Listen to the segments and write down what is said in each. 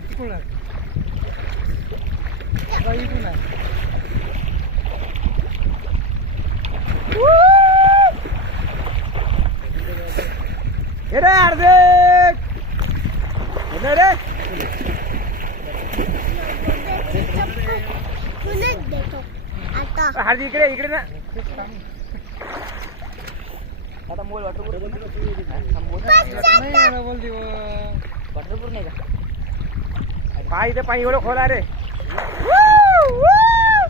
तिकडून आहे. आता इकडून आहे. ये रे हार्दिक ये रे हार्दिक इकडे इकडे ना आता मोबाईल वॉटरप्रूफ नाही बोल दे वॉटरप्रूफ नाही का पाय इथे पाय एवढं खोला रे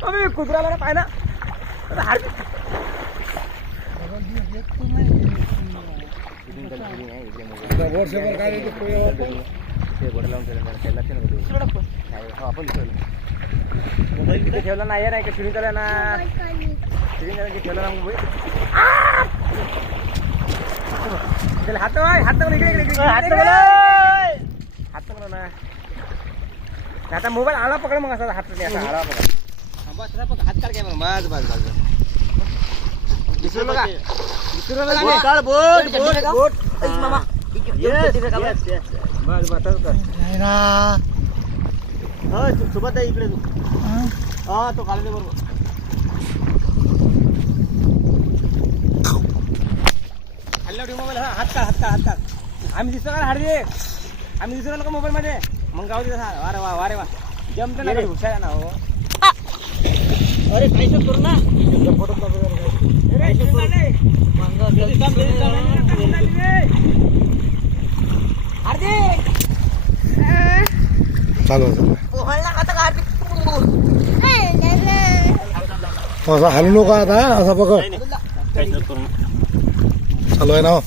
अबे कुत्र्याला ना पाय ना हार्दिक वर्षभर काय ठेवला नाही नाही का सुनीताला ना सुनीताला ठेवला ना मुंबई हात हात इकडे इकडे हात पकडा ना आता मोबाईल आला पकड मग असा हात नाही असा आला पकड हात काढ काय मग बस बस बस दिसलं बघा दिसलं बघा काढ बोट बोट बोट मामा बस बस कर नाही ना हो सोबत आहे इकडे तू हा तो काढले बरोबर हल्ला ठेव मोबाईल हात काढ हात काढ हात काढ आम्ही दिसतो का हाडे आम्ही दिसतो ना मोबाईल मध्ये मग गाव दिसत वारे वा वारे वा जमत ना हुशार ना हो अरे काही शोध करू ना चालू असं हलू नको आता असं पकड चालू आहे ना